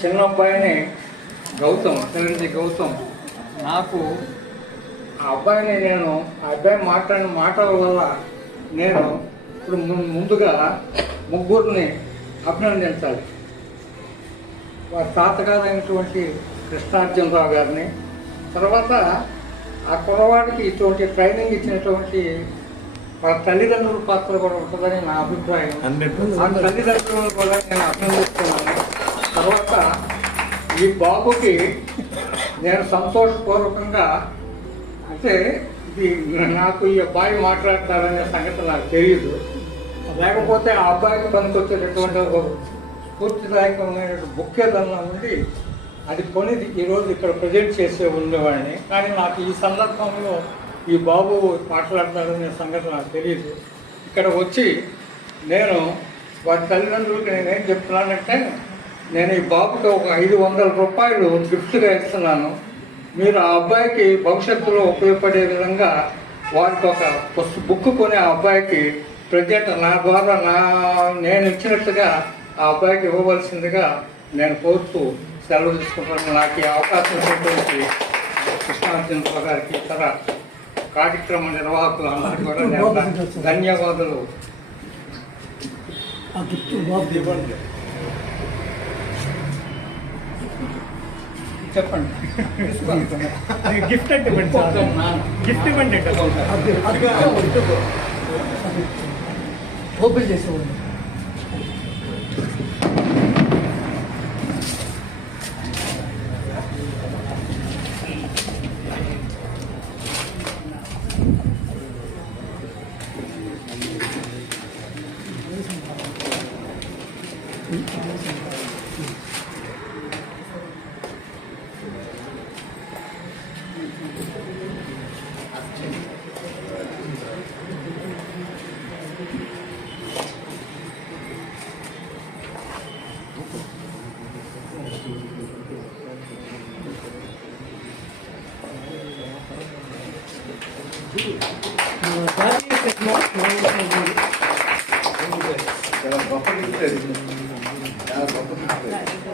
చిన్న అబ్బాయిని గౌతమ్, తెలిసి గౌతమ్. నాకు ఆ అబ్బాయిని ఆ అబ్బాయి మాట్లాడిన మాటల వల్ల నేను ఇప్పుడు ముందుగా ముగ్గురిని అభినందించాలి. వారి తాతగారైనటువంటి కృష్ణార్జునరావు గారిని, తర్వాత ఆ కుర్రవాడికి ఇటువంటి ట్రైనింగ్ ఇచ్చినటువంటి వాళ్ళ తల్లిదండ్రుల పాత్ర కూడా ఉంటుందని నా అభిప్రాయం. ఆ తల్లిదండ్రులను కూడా నేను అభినందిస్తున్నాను. తర్వాత ఈ బాబుకి నేను సంతోషపూర్వకంగా, అంటే ఇది నాకు ఈ అబ్బాయి మాట్లాడతారనే సంగతి నాకు తెలియదు, లేకపోతే ఆ అబ్బాయికి పనికొచ్చేటటువంటి ఒక స్ఫూర్తిదాయకమైన బుక్ ఏదన్నా ఉండి అది కొని ఈరోజు ఇక్కడ ప్రజెంట్ చేసే ఉండేవాడిని. కానీ నాకు ఈ సందర్భంలో ఈ బాబు మాట్లాడతాడనే సంగతి నాకు తెలియదు. ఇక్కడ వచ్చి నేను వారి తల్లిదండ్రులకి నేనేం చెప్తున్నానంటే, నేను ఈ బాబుకి ఒక 500 రూపాయలు గిఫ్ట్గా ఇస్తున్నాను. మీరు ఆ అబ్బాయికి భవిష్యత్తులో ఉపయోగపడే విధంగా వారికి ఒక బుక్ కొని ఆ అబ్బాయికి ప్రజెంట్ నా ద్వారా నేను ఇచ్చినట్టుగా ఆ అబ్బాయికి ఇవ్వవలసిందిగా నేను కోరుతూ సెలవు తీసుకుంటాను. నాకు ఈ అవకాశం ఇచ్చినటువంటి కృష్ణార్జునరావు గారికి, ఇతర కార్యక్రమ నిర్వాహకులు అందరికీ కూడా నేను ధన్యవాదాలు. చెప్పండి. గిఫ్ట్ అంటే గిఫ్ట్ ఇవ్వండి. ఓపెన్ చేసేవాళ్ళు చాలా గొప్ప